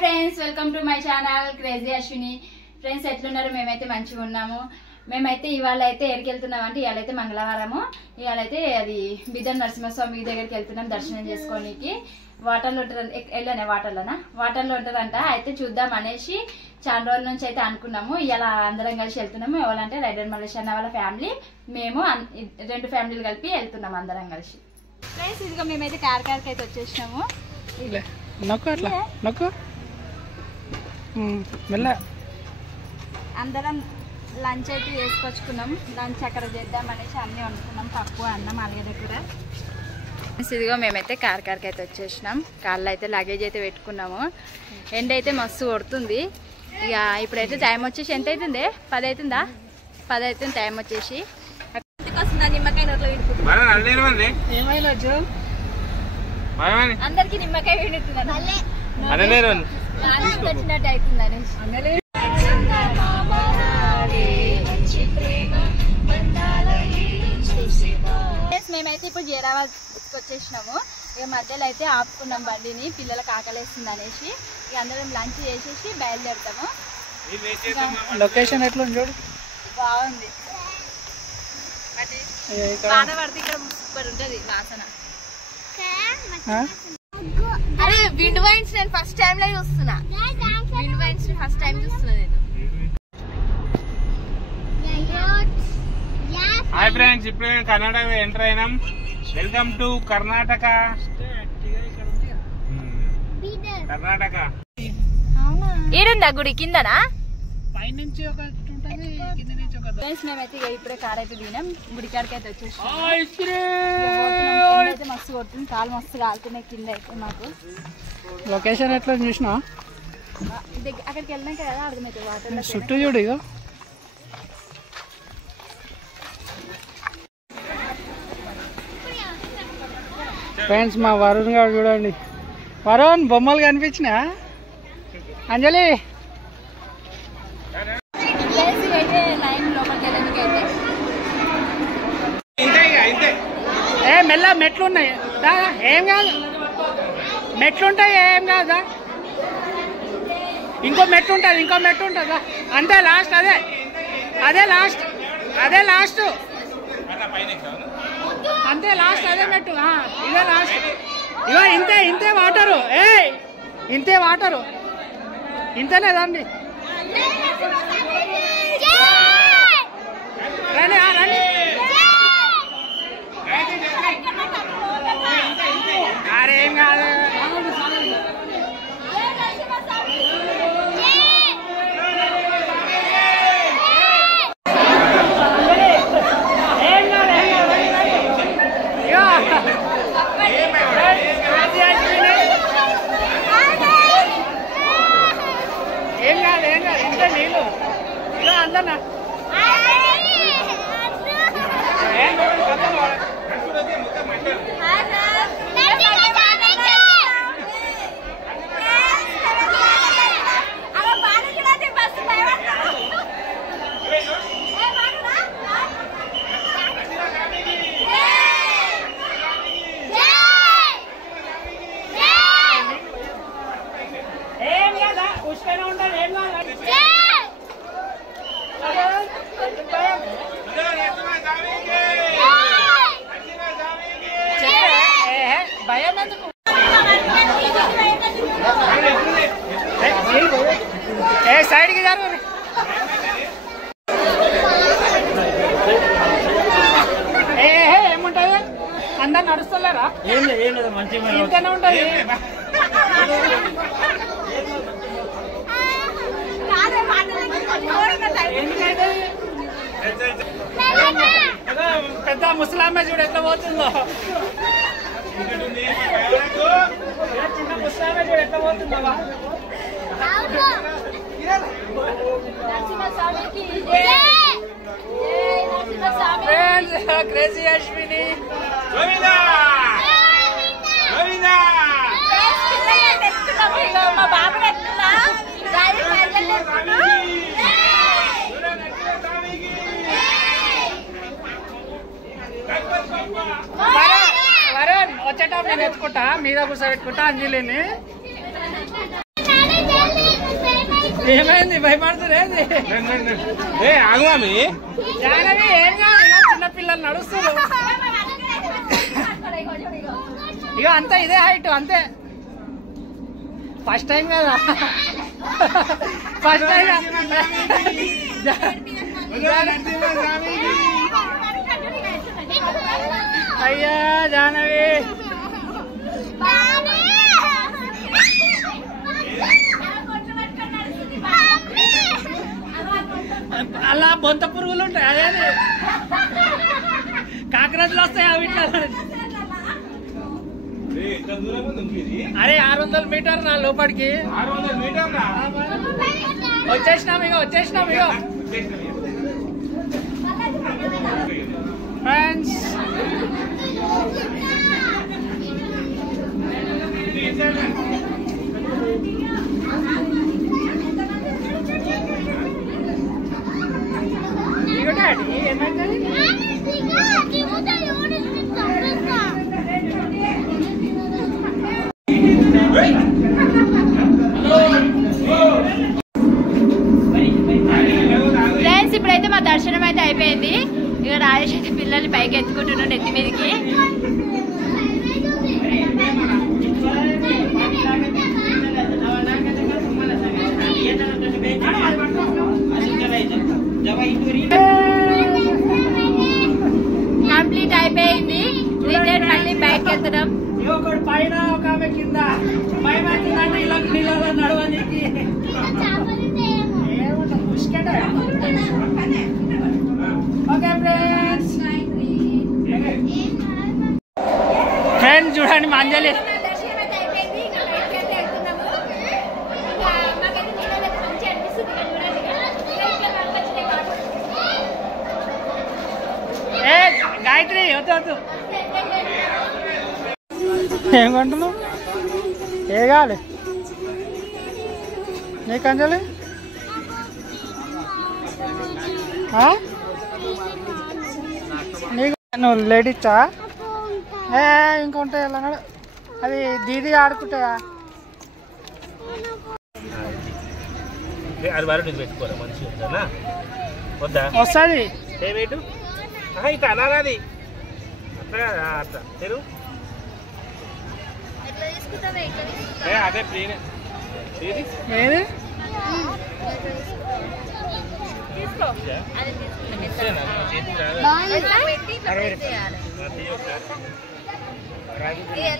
Friends, welcome to my channel crazy Ashwini. Friends, ఎట్లున్నారు? మేమైతే మంచిగా ఉన్నాము. మేమైతే ఇవాళ అయితే ఎక్కడికి వెళ్తున్నాం అంటే ఇవాళైతే మంగళవారము. ఇవాళైతే అది బిద్దర్ నరసింహస్వామి దగ్గరికి వెళ్తున్నాం దర్శనం చేసుకోనికి. వాటర్లో ఉంటారు, వెళ్ళానే వాటర్లో ఉంటారంట. అయితే చూద్దాం అనేసి చాలా రోజుల నుంచి అయితే అనుకున్నాము. ఇలా అందరం కలిసి వెళ్తున్నాము. ఎవరంటే రైడర్ మలేష్ అన్న వాళ్ళ ఫ్యామిలీ, మేము రెండు ఫ్యామిలీలు కలిపి వెళ్తున్నాం అందరం కలిసి. ఫ్రెండ్స్, ఇదిగో మేమైతే కార్కి అయితే వచ్చేసినాము. అందరం లంచ్ అయితే చేసుకొచ్చుకున్నాం. లంచ్ అక్కడ చేద్దాం అనేసి అన్నీ వండుకున్నాం. పప్పు, అన్నం, ఆలుగడ్డ కూర. ఇదిగో మేమైతే కార్కి అయితే వచ్చేసినాం. కార్లో అయితే లగేజ్ అయితే పెట్టుకున్నాము. ఎండ అయితే మస్తు కొడుతుంది. ఇక ఇప్పుడైతే టైం వచ్చేసి ఎంత అవుతుంది? 10 అవుతుందా? 10 అవుతుంది టైం వచ్చేసి. నిమ్మకాయ నోట్లో అందరికి నిమ్మకాయ విడుతున్నాను వచ్చినట్టు అవుతుంది అనేసి. మేమైతే ఇప్పుడు జీరాబాద్ వచ్చేసినాము. ఇక మధ్యలో అయితే ఆపుకున్నాం బండిని, పిల్లలకు ఆకలేస్తుంది అనేసి. ఇక అందరం లంచ్ చేసేసి బయలుదేరుతాము. లొకేషన్ ఎట్లా చూడు, బాగుంది. వాన పడితే ఇక్కడ సూపర్ ఉంటది వాసన. అరే విండ్ వైన్స్ నేను ఫస్ట్ టైం లో చూస్తున్నా. విండ్ వైన్స్ ఫస్ట్ టైం చూస్తున్నా నేను. హాయ్ ఫ్రెండ్స్, ఇప్పుడు మేము కర్ణాటక ఎంటర్ అయినాం. Welcome to Karnataka. కర్ణాటక ఏడుందా గుడి? కిందనా? పైనుంచి ఒకటి ఉంటుంది, కింద నుంచి ఒకటి. ఫ్రెండ్స్, మేమైతే ఇప్పుడే కార్ అయితే దిగినాం. గుడికాడికి అయితే వచ్చేసి మస్తు కొడుతుంది, కాలు మస్తు కాలుతున్నాయి కింద అయితే. మాకు లొకేషన్ ఎట్లా చూసినా అక్కడికి వెళ్ళినాక కదా అర్థమవుతుంది. వాటర్ చుట్టూ చూడు. ఇక ఫ్రెండ్స్, మా వరుణ్ గారు చూడండి. వరుణ్, బొమ్మలు కనిపించినా? అంజలి మెల్ల మెట్లు ఉన్నాయి. ఏం కాదు, మెట్లుంటాయి, ఏం కాదా? ఇంకో మెట్టు ఉంటుందా? అంతే లాస్ట్. అదే లాస్ట్ అంతే లాస్ట్, అదే మెట్టు. ఇదే లాస్ట్. ఇవో ఇంతే వాటరు. ఇంతే వాటరు, ఇంతనే దండి. రండి రండి. అరేం కాదు, ఇంత నీళ్ళు అందనా భయం ఎందుకు? సైడ్కి జరుగు. ఏముంటది? అందరు నడుస్తలేరా? ఇంతనే ఉంటది. పెద్ద ముసలామె చూడు ఎట్లా పోతుందో. చిన్న ముసలామె చూడు ఎట్లా పోతుందో. క్రేజీ అశ్విని. మా బాబు వరుణ్ వచ్చేటప్పుడు నేను ఎత్తుకుంటా, మీద కూర్చోబెట్టుకుంటా అంజలిని. ఏమైంది భయపడుతుంది ఏ ఆగువామి జానవి ఏం కాదు చిన్న పిల్లలు నడుస్తారు ఇక అంతా ఇదే హైట్ అంతే ఫస్ట్ టైం కదా ఫస్ట్ టైం అయ్యా జానవి అలా బొంత పురుగులు ఉంటాయి అదే కాకరాజులు వస్తాయి అవి అరే 600 మీటర్ నా లోపలికి 600 మీటర్లా వచ్చేసినాం ఇక ఫ్రెండ్స్ ఇక డాడీ ఏమైంది ఫ్రెండ్స్ ఇప్పుడైతే మా దర్శనం అయితే అయిపోయింది ఇక రాజేష్ అయితే పిల్లల్ని పైకి ఎత్తుకుంటున్నాడు నెత్తి మీదకి కంప్లీట్ అయిపోయింది రిటర్న్ మళ్ళీ బైక్ వెళ్తున్నాం ఒకటి పైన ఒక ఆమె కింద పైన ఇలా నీళ్ళలో నడవడానికి ఓకే ఫ్రెండ్స్ చూడండి మా అంజలి ఏ గాయత్రి వద్దు ఏం కొంటున్నావు ఏ కావాలి నీకు అంజలి నీకు నువ్వు లేడీచ్చా ఏ ఇంకొంటాయి ఎలా అది దీది ఆడుకుంటాయా అది వరకు పెట్టుకోరా మంచిగా వద్దా వస్తుంది ఏమేటు ఇక అనాలి అట్లా అట్లా తెరు అదే ప్లేన్ ఏది ఏది చేతి